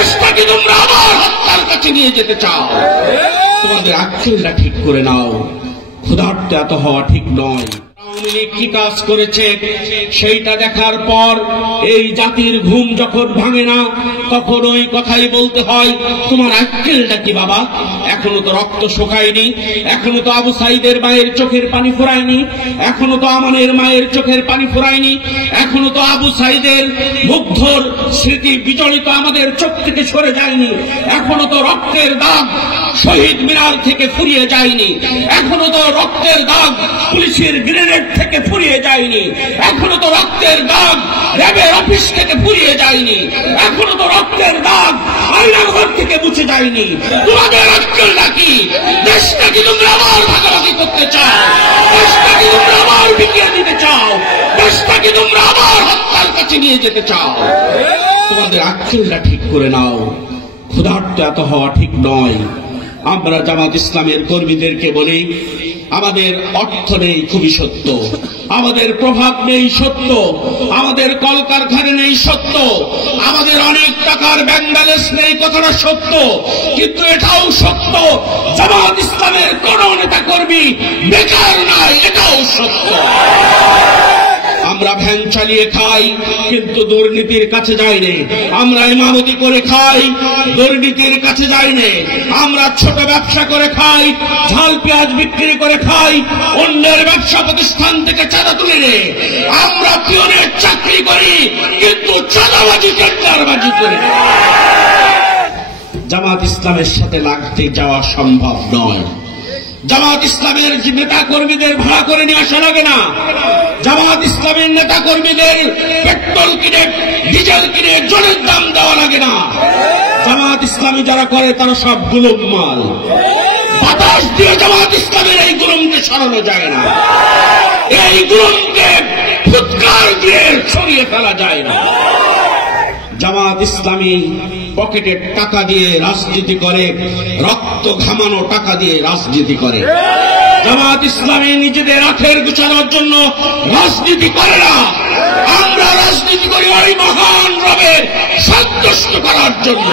দেশটা কি তোমরা আবার হত্যার কাছে নিয়ে যেতে চাও? তোমাদের আক্কেলটা ঠিক করে নাও। ক্ষুধার্তে এত হওয়া ঠিক নয়। আওয়ামী লীগ কি কাজ করেছে সেইটা দেখার পর এই জাতির ঘুম যখন ভাঙে না, তখন ওই কথাই বলতে হয়, তোমার আক্কেলটা কি বাবা? এখনো তো রক্ত শুকায়নি, এখনো তো আবু সাইদের মায়ের চোখের পানি ফোরায়নি, এখনো তো আমানের মায়ের চোখের পানি ফোরায়নি, এখনো তো আবু সাইদের মুগ্ধর স্মৃতি বিজড়িত আমাদের চোখ থেকে সরে যায়নি, এখনো তো রক্তের দাগ শহীদ মিনার থেকে ফুরিয়ে যায়নি, এখনো তো রক্তের দাগ পুলিশের গ্রেনেড থেকে ফুরিয়ে যায়নি, এখনো তো রক্তের দাগ র্যাবের অফিস থেকে ফুরিয়ে যায়নি, এখনো তো রক্তের দাগ আয়নাঘর থেকে মুছে যায়নি। তোমাদের আক্কেলটা কি? দেশটা কি তোমরা আবার ভাগাভাগি করতে চাও? দেশটা কি তোমরা আবার বিকিয়ে দিতে চাও? দেশটা কি তোমরা আবার হত্যার কাছে নিয়ে যেতে চাও? তোমাদের আক্কেলটা ঠিক করে নাও। ক্ষুধার্তে এত হওয়া ঠিক নয়। আমরা জামাত ইসলামের কর্মীদেরকে বলি, আমাদের অর্থ নেই খুবই সত্য, আমাদের প্রভাব নেই সত্য, আমাদের কলকারখানা নেই সত্য, আমাদের অনেক টাকার ব্যাংক ব্যালেন্স নেই কথাটা সত্য, কিন্তু এটাও সত্য জামাত ইসলামের কোন নেতা কর্মী বেকার নয়, এটাও সত্য। আমরা ভ্যান চালিয়ে খাই কিন্তু দুর্নীতির কাছে যাইনি, আমরা ইমামতি করে খাই দুর্নীতির কাছে যাইনি, আমরা ছোট ব্যবসা করে খাই, ঝাল পেঁয়াজ বিক্রি করে খাই, অন্যের ব্যবসা প্রতিষ্ঠান থেকে চাঁদা তুলে নে, আমরা পিয়নের চাকরি করি কিন্তু চাঁদাবাজি টেন্ডারবাজি করি। জামাত ইসলামের সাথে লাগতে যাওয়া সম্ভব নয়। জামাত ইসলামের নেতা কর্মীদের ভাড়া করে নিয়ে আসা লাগে না, জামাত ইসলামের নেতা কর্মীদের পেট্রোল কিনে ডিজেল কিনে জলের দাম দেওয়া লাগে না। জামাত ইসলামী যারা করে তারা সব গুলম মাল, বাতাস দিয়ে জামাত ইসলামের এই গুলমকে সরানো যায় না, এই গুলমকে ফুৎকার দিয়ে সরিয়ে ফেলা যায় না। জামাত ইসলামী পকেটের টাকা দিয়ে রাজনীতি করে, রক্ত ঘামানো টাকা দিয়ে রাজনীতি করে। জামাত ইসলামী নিজেদের আখের গুছানোর জন্য রাজনীতি করে না, আমরা রাজনীতি করি ওই মহান রবের সন্তুষ্ট করার জন্য।